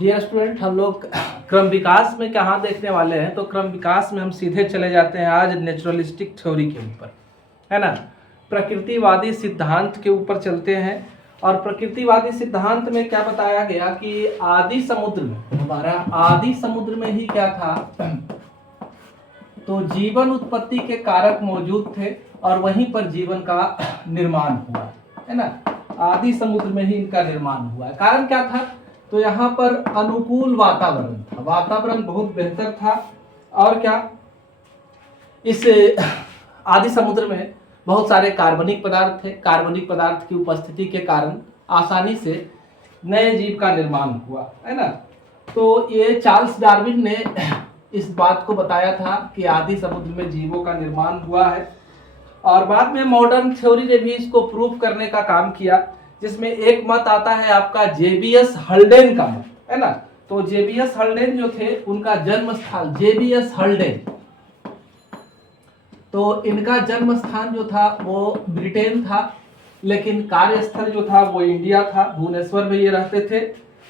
Dear student, हम लोग क्रम विकास में कहाँ देखने वाले हैं, तो क्रम विकास में हम सीधे चले जाते हैं आज नेचुरलिस्टिक थ्योरी के ऊपर, है ना। प्रकृतिवादी सिद्धांत के ऊपर चलते हैं। और प्रकृतिवादी सिद्धांत में क्या बताया गया कि आदि समुद्र में, हमारा आदि समुद्र में ही क्या था, तो जीवन उत्पत्ति के कारक मौजूद थे और वहीं पर जीवन का निर्माण हुआ, है ना। आदि समुद्र में ही इनका निर्माण हुआ है। कारण क्या था, तो यहाँ पर अनुकूल वातावरण था, वातावरण बहुत बेहतर था। और क्या, इस आदि समुद्र में बहुत सारे कार्बनिक पदार्थ थे। कार्बनिक पदार्थ की उपस्थिति के कारण आसानी से नए जीव का निर्माण हुआ, है ना। तो ये चार्ल्स डार्विन ने इस बात को बताया था कि आदि समुद्र में जीवों का निर्माण हुआ है। और बाद में मॉडर्न थ्योरी ने भी इसको प्रूव करने का काम किया, जिसमें एक मत आता है आपका जेबीएस हल्डेन का मत, है ना। तो जेबीएस हल्डेन जो थे, उनका जन्म स्थान जेबीएस हल्डेन, तो इनका जन्म स्थान जो था वो ब्रिटेन था, लेकिन कार्यस्थल जो था वो इंडिया था। भुवनेश्वर में ये रहते थे।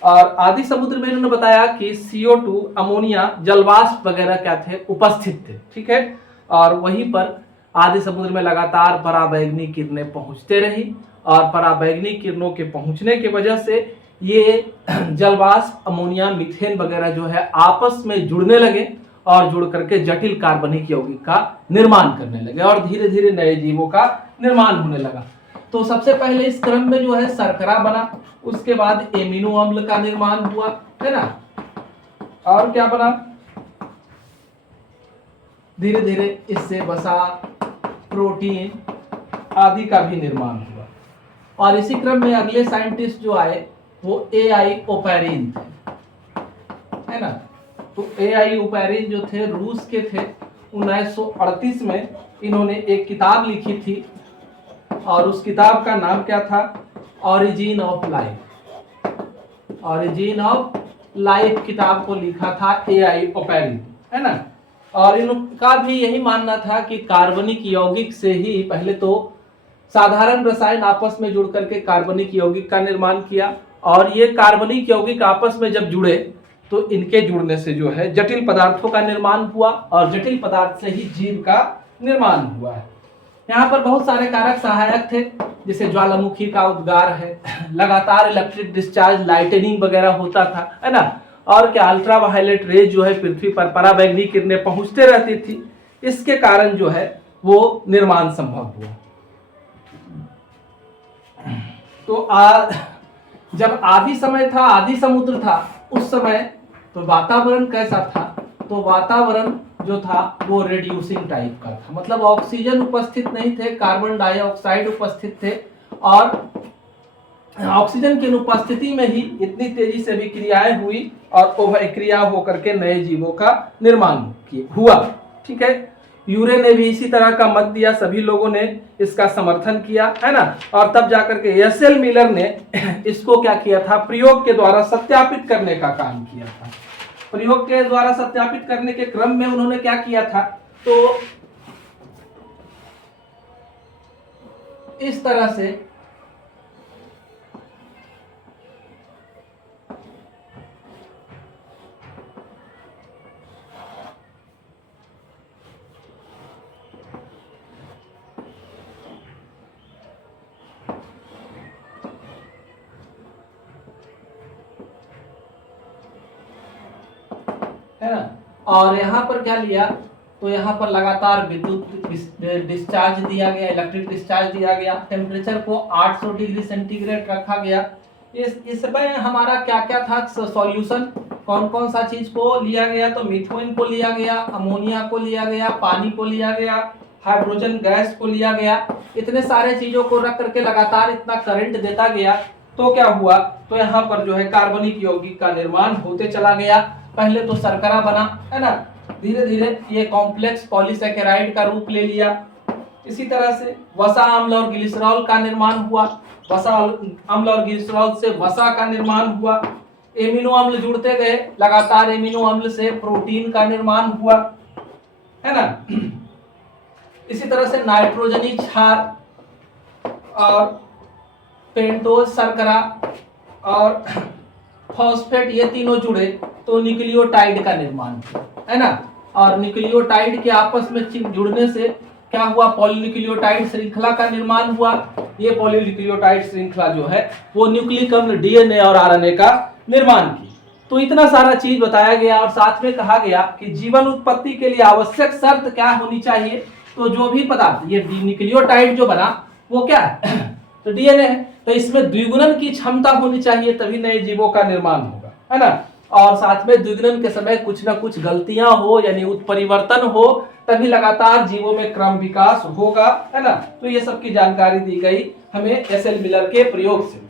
और आदि समुद्र में इन्होंने बताया कि CO2, अमोनिया, जलवाष्प वगैरह क्या थे, उपस्थित थे, ठीक है। और वहीं पर आदि समुद्र में लगातार पराबैंगनी किरणें पहुंचते रही और पराबैंगनी किरणों के पहुंचने की वजह से ये जलवाष्प, अमोनिया, मीथेन वगैरह जो है आपस में जुड़ने लगे और जुड़ करके जटिल कार्बनिक यौगिक का निर्माण करने लगे और धीरे धीरे नए जीवों का निर्माण होने लगा। तो सबसे पहले इस क्रम में जो है शर्करा बना, उसके बाद एमिनो अम्ल का निर्माण हुआ, है ना। और क्या बना, धीरे धीरे इससे वसा, प्रोटीन आदि का भी निर्माण हुआ। और इसी क्रम में अगले साइंटिस्ट जो आए वो AI ओपैरिन थे, है ना। तो AI ओपैरिन जो थे रूस के थे। 1938 में इन्होंने एक किताब लिखी थी और उस किताब का नाम क्या था, origin of life. Origin of life किताब को लिखा था AI ओपैरिन, है ना। और इनका भी यही मानना था कि कार्बनिक यौगिक से ही पहले तो साधारण रसायन आपस में जुड़ करके कार्बनिक यौगिक का निर्माण किया, और ये कार्बनिक यौगिक आपस में जब जुड़े तो इनके जुड़ने से जो है जटिल पदार्थों का निर्माण हुआ और जटिल पदार्थ से ही जीव का निर्माण हुआ है। यहाँ पर बहुत सारे कारक सहायक थे, जैसे ज्वालामुखी का उद्गार है, लगातार इलेक्ट्रिक डिस्चार्ज, लाइटनिंग वगैरह होता था, है ना। और क्या, अल्ट्रावायलेट रेज जो है पृथ्वी पर पराबैंगनी किरणें पहुंचते रहती थी, इसके कारण जो है वो निर्माण संभव हुआ। तो जब आदि समय था, आदि समुद्र था, उस समय तो वातावरण कैसा था, तो वातावरण जो था वो रेड्यूसिंग टाइप का था, मतलब ऑक्सीजन उपस्थित नहीं थे, कार्बन डाइऑक्साइड उपस्थित थे। और ऑक्सीजन की अनुपस्थिति में ही इतनी तेजी से विक्रियाएं हुई और उभयक्रिया होकर के नए जीवों का निर्माण हुआ, ठीक है। यूरे ने भी इसी तरह का मत दिया, सभी लोगों ने इसका समर्थन किया, है ना। और तब जाकर के एसएल मिलर ने इसको क्या किया था, प्रयोग के द्वारा सत्यापित करने का काम किया था। प्रयोग के द्वारा सत्यापित करने के क्रम में उन्होंने क्या किया था, तो इस तरह से है ना। और यहाँ पर क्या लिया, तो यहाँ पर लगातार विद्युत डिस्चार्ज दिया गया, इलेक्ट्रिक डिस्चार्ज दिया गया, टेम्परेचर को 800 डिग्री सेंटीग्रेड रखा गया। इसमें हमारा क्या क्या था सॉल्यूशन, कौन कौन सा चीज को लिया गया, तो मीथेन को लिया गया, अमोनिया को लिया गया, पानी को लिया गया, हाइड्रोजन गैस को लिया गया। इतने सारे चीजों को रख करके लगातार इतना करंट देता गया, तो क्या हुआ, तो यहाँ पर जो है कार्बनिक यौगिक का निर्माण होते चला गया। पहले तो शर्करा बना, है ना, धीरे धीरे ये कॉम्प्लेक्स पॉलीसैकेराइड का रूप ले लिया। इसी तरह से वसा अम्ल और ग्लिसरॉल का निर्माण हुआ, वसा अम्ल और ग्लिसरॉल से वसा का निर्माण हुआ। एमिनो अम्ल जुड़ते गए, लगातार एमिनो अम्ल से प्रोटीन का निर्माण हुआ, है ना। इसी तरह से नाइट्रोजनी क्षार और पेंटोज शर्करा और फॉस्फेट, ये तीनों जुड़े तो न्यूक्लियोटाइड का निर्माण हुआ, है ना। और न्यूक्लियोटाइड के आपस में जुड़ने से क्या हुआ, पॉलीन्यूक्लियोटाइड श्रृंखला का निर्माण हुआ। ये पॉलीन्यूक्लियोटाइड श्रृंखला जो है वो न्यूक्लिक अम्ल डीएनए और आरएनए का निर्माण की। तो इतना सारा चीज बताया गया और साथ में कहा गया कि जीवन उत्पत्ति के लिए आवश्यक शर्त क्या होनी चाहिए। तो जो भी पदार्थ ये न्यूक्लियोटाइड जो बना वो क्या है तो डीएनए है, तो इसमें द्विगुणन की क्षमता होनी चाहिए तभी नए जीवों का निर्माण होगा, है ना। और साथ में द्विगुणन के समय कुछ ना कुछ गलतियां हो यानी उत्परिवर्तन हो तभी लगातार जीवों में क्रम विकास होगा, है ना। तो ये सब की जानकारी दी गई हमें एस एल मिलर के प्रयोग से।